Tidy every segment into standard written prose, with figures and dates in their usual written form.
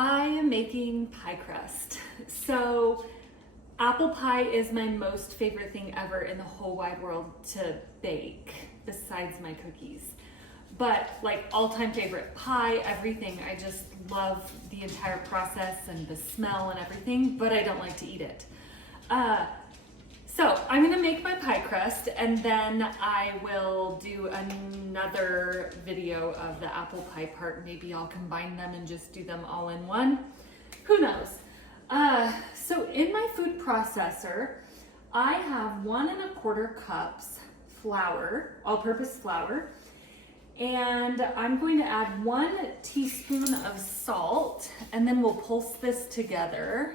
I am making pie crust. So apple pie is my most favorite thing ever in the whole wide world to bake, besides my cookies. But like all-time favorite pie, everything. I just love the entire process and the smell and everything, but I don't like to eat it. So I'm gonna make my pie crust and then I will do another video of the apple pie part. Maybe I'll combine them and just do them all in one. Who knows? So in my food processor, I have 1 1/4 cups flour, all-purpose flour, and I'm going to add 1 teaspoon of salt, and then we'll pulse this together.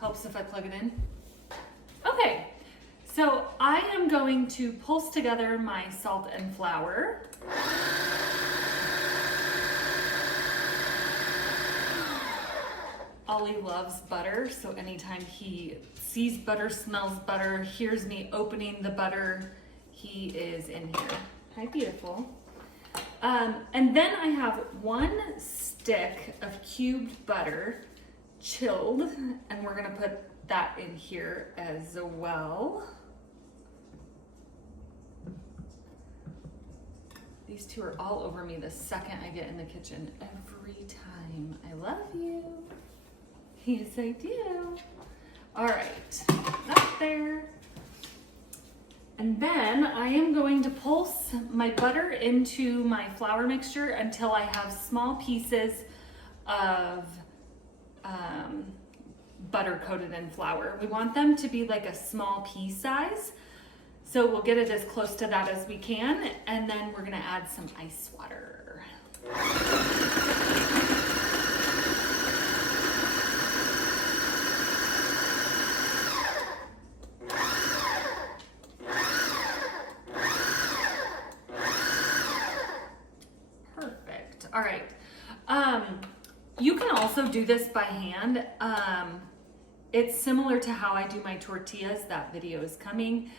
Helps if I plug it in. Okay, so I am going to pulse together my salt and flour. Ollie loves butter, so anytime he sees butter, smells butter, hears me opening the butter, he is in here. Hi, beautiful. And then I have 1 stick of cubed butter, chilled, and we're gonna put that in here as well. These two are all over me the second I get in the kitchen, every time. I love you. Yes, I do. All right, that there. And then I am going to pulse my butter into my flour mixture until I have small pieces of butter coated in flour. We want them to be like a small pea size. So we'll get it as close to that as we can. And then we're gonna add some ice water. Perfect. All right. You can also do this by hand. It's similar to how I do my tortillas. That video is coming.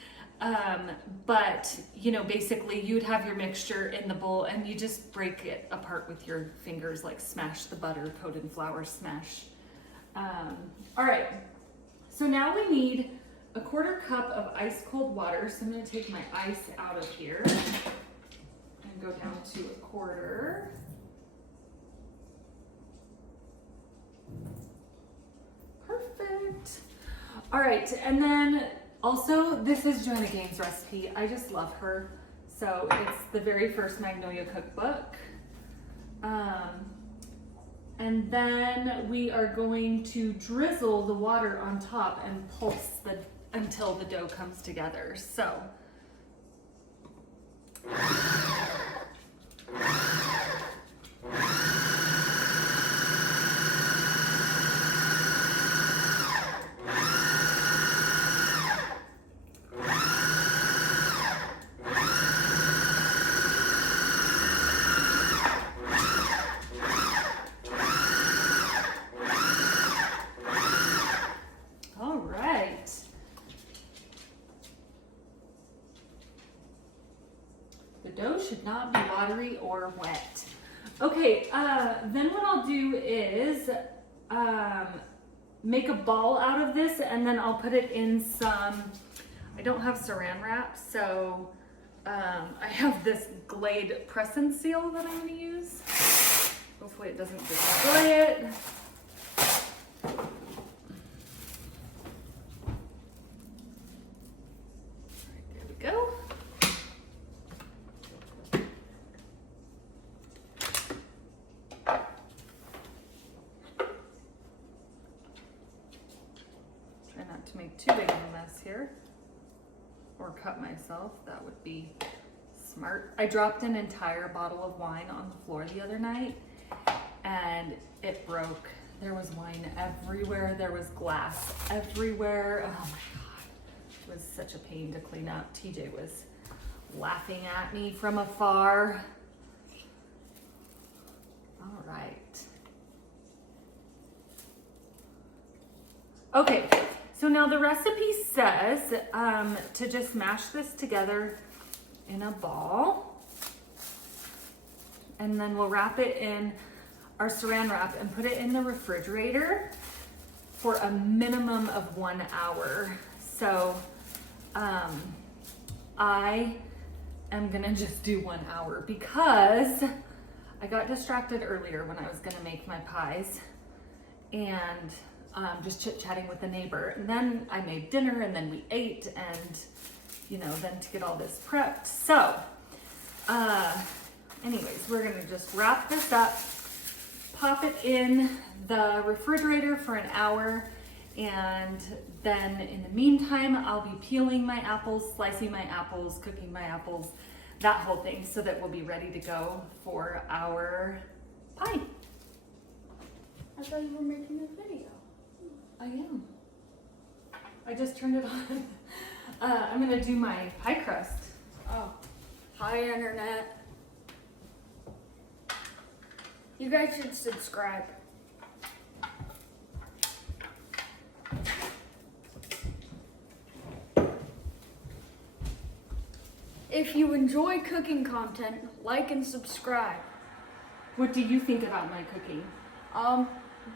But you know, basically you'd have your mixture in the bowl and you just break it apart with your fingers, like smash the butter coated flour, smash. All right, so now we need 1/4 cup of ice cold water. So I'm gonna take my ice out of here and go down to 1/4. Perfect. All right, and then also, this is Joanna Gaines' recipe. I just love her. So it's the very first Magnolia cookbook. And then we are going to drizzle the water on top and pulse until the dough comes together. So. The dough should not be watery or wet. Okay, then what I'll do is make a ball out of this and then I'll put it in some, I don't have saran wrap, so I have this Glade press and seal that I'm gonna use. Hopefully it doesn't destroy it. There we go. To make too big of a mess here or cut myself, that would be smart. I dropped an entire bottle of wine on the floor the other night and it broke. There was wine everywhere, there was glass everywhere. Oh my god, it was such a pain to clean up. TJ was laughing at me from afar. All right. Okay, so now the recipe says to just mash this together in a ball, and then we'll wrap it in our saran wrap and put it in the refrigerator for a minimum of 1 hour. So I am gonna just do 1 hour because I got distracted earlier when I was gonna make my pies and just chit-chatting with the neighbor. And then I made dinner and then we ate and, you know, then to get all this prepped. So, anyways, we're gonna just wrap this up, pop it in the refrigerator for an hour, and then in the meantime, I'll be peeling my apples, slicing my apples, cooking my apples, that whole thing, so that we'll be ready to go for our pie. I thought you were making a video. I am. I just turned it on. I'm gonna do my pie crust. Oh, hi internet. You guys should subscribe. If you enjoy cooking content, like and subscribe. What do you think about my cooking?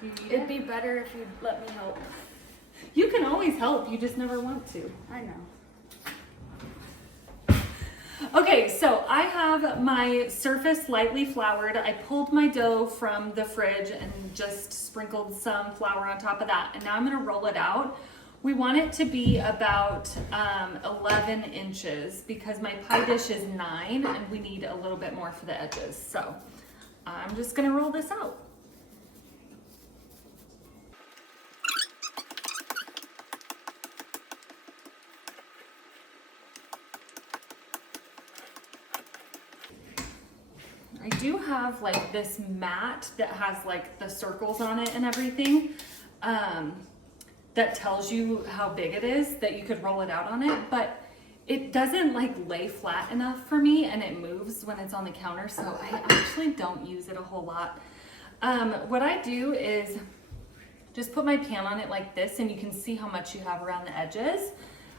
Do you eat It'd it? be better if you'd let me help. You can always help, you just never want to. I know. Okay, so I have my surface lightly floured. I pulled my dough from the fridge and just sprinkled some flour on top of that. And now I'm gonna roll it out. We want it to be about 11 inches because my pie dish is 9 and we need a little bit more for the edges. So I'm just gonna roll this out. I do have like this mat that has like the circles on it and everything that tells you how big it is that you could roll it out on it, but it doesn't like lay flat enough for me and it moves when it's on the counter, so I actually don't use it a whole lot. What I do is just put my pan on it like this and you can see how much you have around the edges,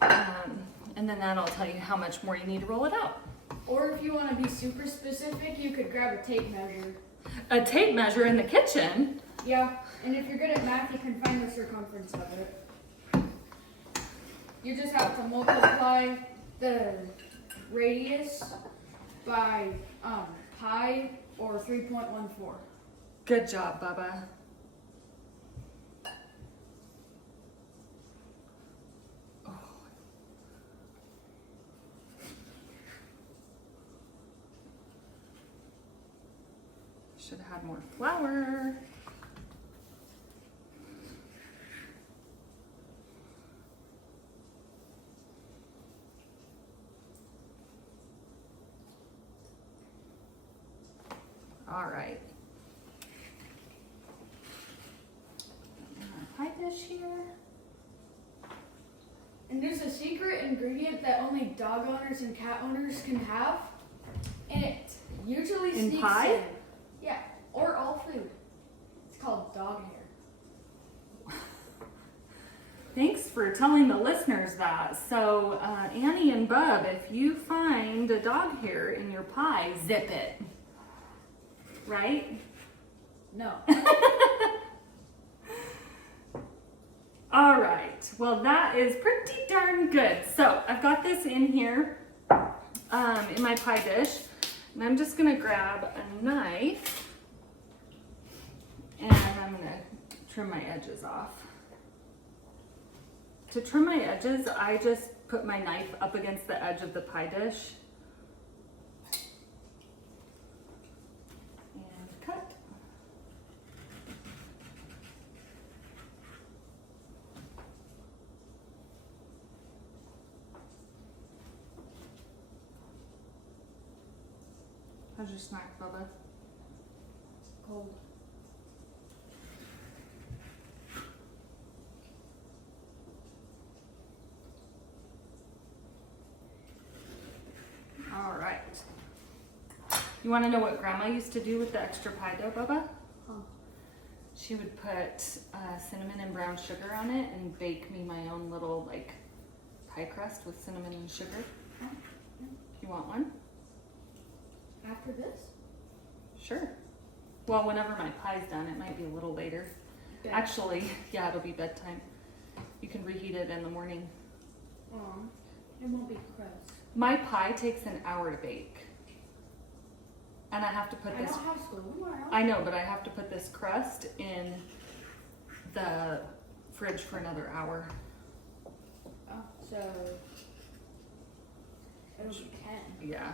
and then that'll tell you how much more you need to roll it out. Or if you want to be super specific, you could grab a tape measure. A tape measure in the kitchen? Yeah, and if you're good at math, you can find the circumference of it. You just have to multiply the radius by pi or 3.14. Good job, Bubba. Should have had more flour. All right. Pie dish here. And there's a secret ingredient that only dog owners and cat owners can have. And it usually In sneaks pie? in. Yeah, or all food. It's called dog hair. Thanks for telling the listeners that. So, Annie and Bub, if you find a dog hair in your pie, zip it. Right? No. All right. Well, that is pretty darn good. So, I've got this in here in my pie dish. And I'm just going to grab a knife and I'm going to trim my edges off. To trim my edges, I just put my knife up against the edge of the pie dish and cut. How's your snack, Bubba? Cold. All right. You want to know what Grandma used to do with the extra pie dough, Bubba? Huh. she would put cinnamon and brown sugar on it and bake me my own little like pie crust with cinnamon and sugar. Oh, You want one? after this? Sure. Well, whenever my pie's done, it might be a little later. Okay. Actually, yeah, it'll be bedtime. You can reheat it in the morning. It won't be crust. My pie takes an hour to bake. And I have to put I this, don't have school tomorrow. I know, but I have to put this crust in the fridge for another hour. Oh, so it'll be 10. Yeah.